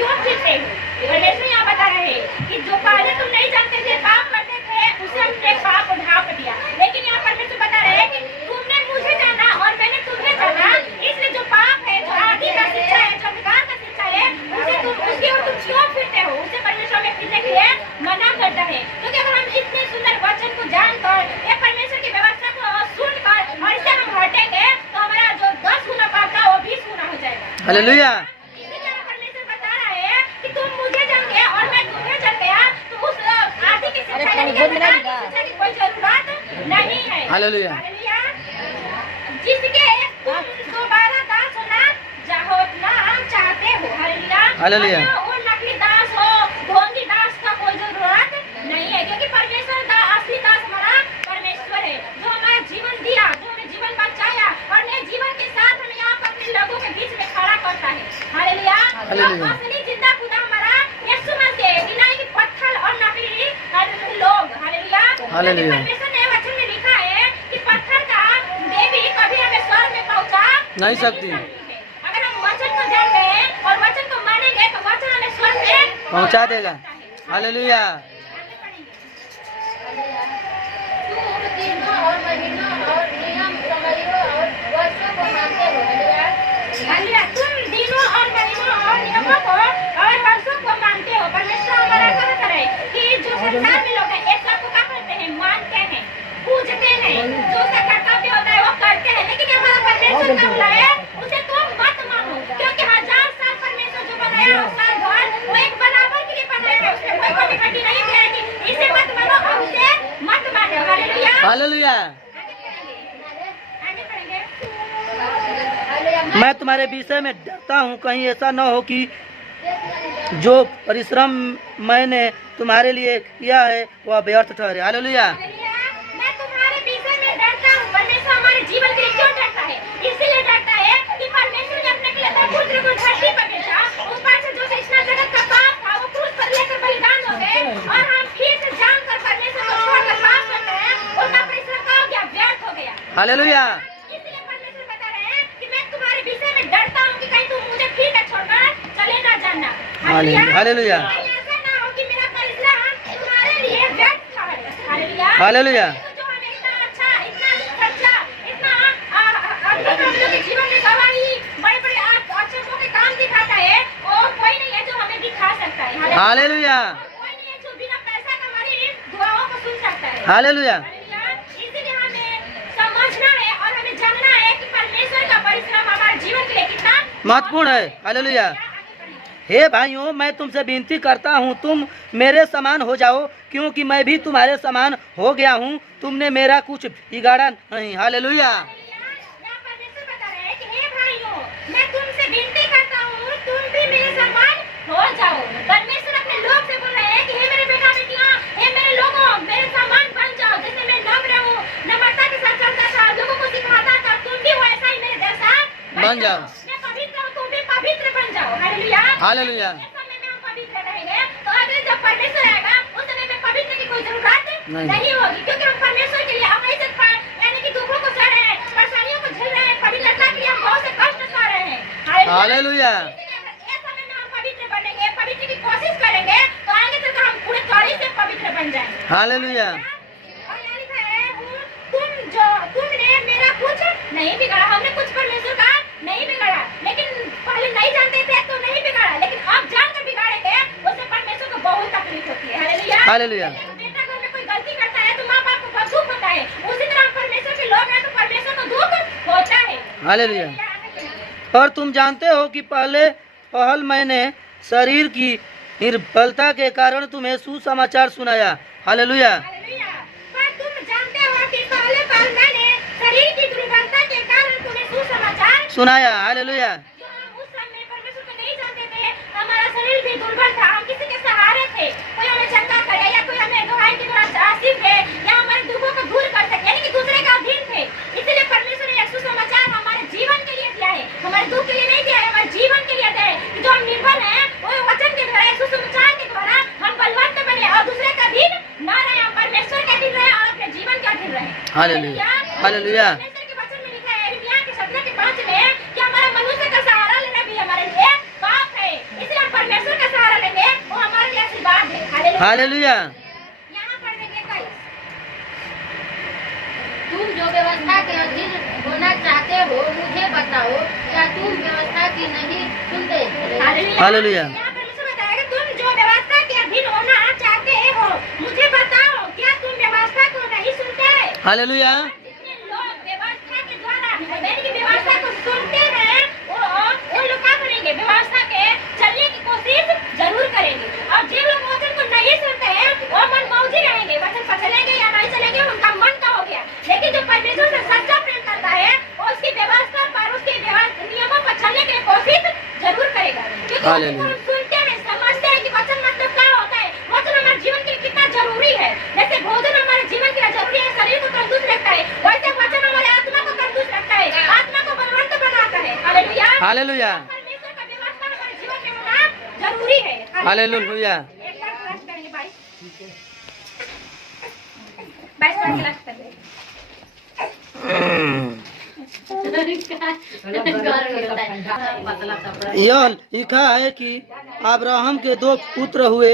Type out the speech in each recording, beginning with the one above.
क्यों फिरते हो? परमेश्वर यहाँ बता रहे हैं कि जो पहले तुम नहीं जानते थे, पाप करते थे, उसे हमने पाप को ढांप दिया। लेकिन यहाँ परमेश्वर बता रहे हैं कि तुमने मुझे जाना और मैंने तुम्हें जाना, इसलिए जो पाप है, जो आदि का शिक्षा है, जो अंधकार का शिक्षा है, उसे तुम उसकी ओर तुम क्यों फिरते हो? उसे परमेश्वर हमें फिरने के लिए मना करता है। क्योंकि अगर हम इतने सुंदर वचन को जानकर, ये परमेश्वर की व्यवस्था को सुनकर और इससे हम हटेंगे, तो हमारा जो 10 गुना पाप था वो 20 गुना हो जाएगा। हालेलुया। इसी तरह परमेश्वर बता रहा है कि तुम मुझे जान गए और मैं तुम्हें जान गया, तो उस आदि की शिक्षा की कोई जरूरत नहीं है। हालेलुया। जिसके तुम दोबारा दास होना चाहते हो। हालेलुया। वो नकली दास हो, ढोंगी दास का कोई जरूरत नहीं है, क्योंकि परमेश्वर का असली दास हमारा परमेश्वर है, जो हमारा जीवन दिया, जो हमें जीवन बचाया और नए जीवन के साथ हमें यहाँ पर अपने लोगों के बीच में खड़ा करता है। हालेलुया। असली जिंदा खुदा हमारा यीशु मसीह है, कि नहीं कि पत्थर और नकली लोग। हालेलुया। परमेश्वर ने वचन में लिखा है कि पत्थर का देवी कभी हमें स्वर्ग में पहुंचा नहीं सकती। अगर हम वचन को जान गए और वचन को मानेंगे तो वचन हमें स्वर्ग में पहुंचा देगा। हालेलुया। दिनों और महीनों और नियम समयों और वर्षों को मानते हो। तुम दिनों और महीनों और नियमों को और वर्षों को मानते हो। परमेश्वर हमारा क्या करे कि जो संसार में लोग हैं, एक सबको क्या करते हैं? मानते हैं, पूजते हैं, जो उसका कर्तव्य होता है वो करते हैं। लेकिन हमारा परमेश्वर क्या बोला है? उसे तुम मत मानो, क्योंकि 1000 साल परमेश्वर जो बनाया और साल भर वो एक बराबर के लिए बनाया है, उसमें कोई कमी नहीं दिखाएगी। इसे मत मानो और उसे मत मानो। हालेलुया। हालेलुया। मैं तुम्हारे विषय में डरता हूँ, कहीं ऐसा न हो कि जो परिश्रम मैंने तुम्हारे लिए किया है वह व्यर्थ ठहरे। हालेलुया। मैं तुम्हारे विषय में डरता हूँ। परमेश्वर हमारे जीवन के लिए क्यों डरता है? इसीलिए डरता है कि परमेश्वर ने अपने पुत्र को धरती पर भेजा, ऊपर से जो इतना जगत का पाप था वो क्रूस पर लेकर बलिदान हो गए, और हम फिर से जानकर परमेश्वर को छोड़कर पाप करते हैं, उनका परिश्रम का हो गया, व्यर्थ हो गया। हालेलुया। इसलिए परमेश्वर बता रहे हैं कि मैं तुम्हारे विषय में डरता हूँ कि कहीं तुम मुझे फिर न छोड़कर चले ना जाना। हालेलुया। ऐसा ना हो कि मेरा परिश्रम तुम्हारे लिए व्यर्थ ठहरे। हालेलुया। जो हमें इतना अच्छा, इतना सच्चा, इतना हम लोग के जीवन में गवाही, बड़े-बड़े अचंभों के काम दिखाता है, और कोई नहीं है जो हमें दिखा सकता है। हालेलुया। कोई नहीं है जो बिना पैसा का हमारी दुआओं को सुन सकता है। हालेलुया। इसलिए हमें समझना है और हमें जानना है कि परमेश्वर का परिश्रम हमारे जीवन के लिए कितना महत्वपूर्ण है। हालेलुया। हे भाइयों, मैं तुमसे विनती करता हूँ, तुम मेरे समान हो जाओ, क्योंकि मैं भी तुम्हारे समान हो गया हूँ। तुमने मेरा कुछ बिगाड़ा नहीं। हालेलुया। परमेश्वर बता रहे हैं कि हे भाइयों, मैं तुमसे विनती करता हूँ, तुम भी मेरे समान हो जाओ। परमेश्वर अपने लोग से बोल रहे हैं कि हे मेरे बेटा बेटियां, हे मेरे लोगों, मेरे समान बन जाओ। जैसे मैं नम्र हूँ, नम्रता के साथ चलता था, लोगों को सिखाता था, तुम भी वैसा ही मेरे जैसा बन जाओ। मैं पवित्र हूँ, तुम भी पवित्र बन जाओ। हालेलुया। हालेलुया। इस समय में हम पवित्र रहेंगे, तो आगे जब परमेश्वर आएगा उस समय में पवित्र की कोई जरूरत नहीं होगी, क्योंकि हम परमेश्वर के लिए अपने से यानी कि दुखों को सह रहे हैं, परेशानियों को झेल रहे हैं, पवित्रता के लिए हम बहुत से कष्ट सह रहे हैं। हालेलुया। इस समय में हम पवित्र बनेंगे, पवित्र की कोशिश करेंगे, तो आगे चलकर हम पूरे तौर से पवित्र बन जाएंगे। हालेलुया। और यहाँ लिखा है, तुमने मेरा कुछ नहीं बिगाड़ा। हमने कुछ परमेश्वर का नहीं बिगाड़ा, लेकिन पहले नहीं जानते थे तो नहीं बिगाड़ा, लेकिन अब जानकर बिगाड़ेंगे, उससे परमेश्वर को बहुत तकलीफ होती है। हालेलुया। बेटा घर में कोई गलती करता है तो माँ बाप को बहुत दुख होता है, उसी तरह परमेश्वर के लोग हैं तो परमेश्वर को दुख होता है। हालेलुया। और तुम जानते हो कि पहल मैंने शरीर की निर्बलता के कारण तुम्हें सुसमाचार सुनाया। हालेलुया। पर तुम जानते हो कि पहले मैंने शरीर की दुर्बलता के कारण तुम्हें सुसमाचार सुनाया। हालेलुया। जो हम उस समय परमेश्वर को नहीं जानते थे, हमारा शरीर भी दुर्बल था, हम किसी के सहारे थे, कोई हमें चंगा करे या कोई हमें दुहाई की तरह आशीष दे या हमारे दुखों को दूर कर सके, यानी कि दूसरे का अधीन थे। इसलिए परमेश्वर ने सुसमाचार हमारे जीवन के लिए दिया है, हमारे दुख के लिए नहीं दिया है, हमारे जीवन के लिए दिया है। जो हम निर्बल हैं वो वचन के द्वारा, सुसमाचार के द्वारा हम बलवंत बने और दूसरे का अधीन न रहे, हम परमेश्वर के अधीन रहे और अपने जीवन के अधीन रहे। हालेलुया। हालेलुया। परमेश्वर के वचन में लिखा है यिर्मयाह के 17:5 में कि हमारा मनुष्य का सहारा लेना भी हमारे लिए पाप है। इसलिए हम परमेश्वर हालेलुया। यहाँ पढ़ देंगे 21। तुम जो व्यवस्था के अधीन होना चाहते हो मुझे बताओ, क्या तुम व्यवस्था की नहीं सुनते? हालेलुया। यहाँ परमेश्वर बताएगा तुम जो व्यवस्था के अधीन होना चाहते हो मुझे बताओ, क्या तुम व्यवस्था को नहीं सुनते? हालेलुया। जितने लोग व्यवस्था के द्वारा यानी कि व्यवस्था को सुनते हैं वो लोग क्या करेंगे? व्यवस्था के चलने की कोशिश जरूर करेंगे। और जो लोग वचन को नहीं सुनते हैं वो मनमौजी रहेंगे, वचन पर चलेंगे या नहीं चलेंगे उनका मन का हो गया। लेकिन जो परमेश्वर से सच्चा प्रेम करता है वो उसकी व्यवस्था पर, उसके नियमों पर चलने की कोशिश जरूर करेगा। क्योंकि हम सुनते हैं, समझते हैं कि वचन मतलब क्या होता है, वचन हमारे जीवन के लिए कितना जरूरी है। जैसे भोजन हमारे जीवन के लिए जरूरी है, शरीर को तंदुरुस्त रखता है, वैसे वचन हमारे आत्मा को तंदुरुस्त रखता है, आत्मा को बलवंत बनाता है। हालेलुया। हालेलुया। परमेश्वर का व्यवस्था हमारे जीवन में होना जरूरी है। हालेलुया। एक बार क्लास करेंगे 22 बार क्लास करेंगे। यह लिखा है कि अब्राहम के 2 पुत्र हुए,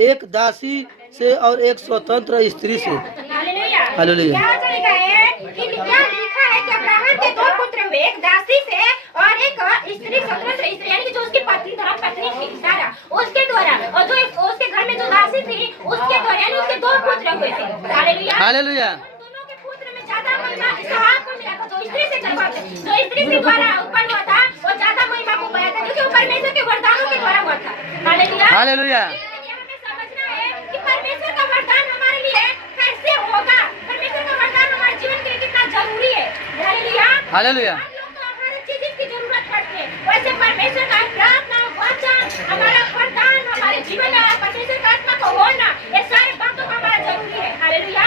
एक दासी से और एक स्वतंत्र स्त्री से। हालेलुया। हालेलुया। क्या लिखा है कि अब्राहम के 2 पुत्र हुए, एक दासी से और एक स्त्री, स्वतंत्र स्त्री यानी कि जो उसकी पत्नी धर्म पत्नी थी सारा, उसके द्वारा, और जो उसके घर में जो दासी थी उसके द्वारा यानी उसके 2 पुत्र हुए थे। हालेलुया। हालेलुया। दोनों के पुत्र में ज्यादा महिमा इसहाक को मिला था, जो स्त्री से जन्मा था, जो स्त्री के द्वारा उत्पन्न हुआ था वो ज्यादा महिमा को पाया था, क्योंकि वो परमेश्वर के वरदानों के द्वारा हुआ था। हालेलुया। हालेलुया। हमें समझना है कि परमेश्वर का वरदान हमारे लिए कैसे होगा, परमेश्वर का वरदान हमारे जीवन के लिए कितना जरूरी है। हालेलुया। हालेलुया। हम लोग को हर चीज की जरूरत पड़ती है, वैसे परमेश्वर का प्रार्थना, वचन, हमारा वरदान हमारे जीवन में परमेश्वर का आत्मा को होना, ये सारी बातों का हमारा जरूरी है। हालेलुया।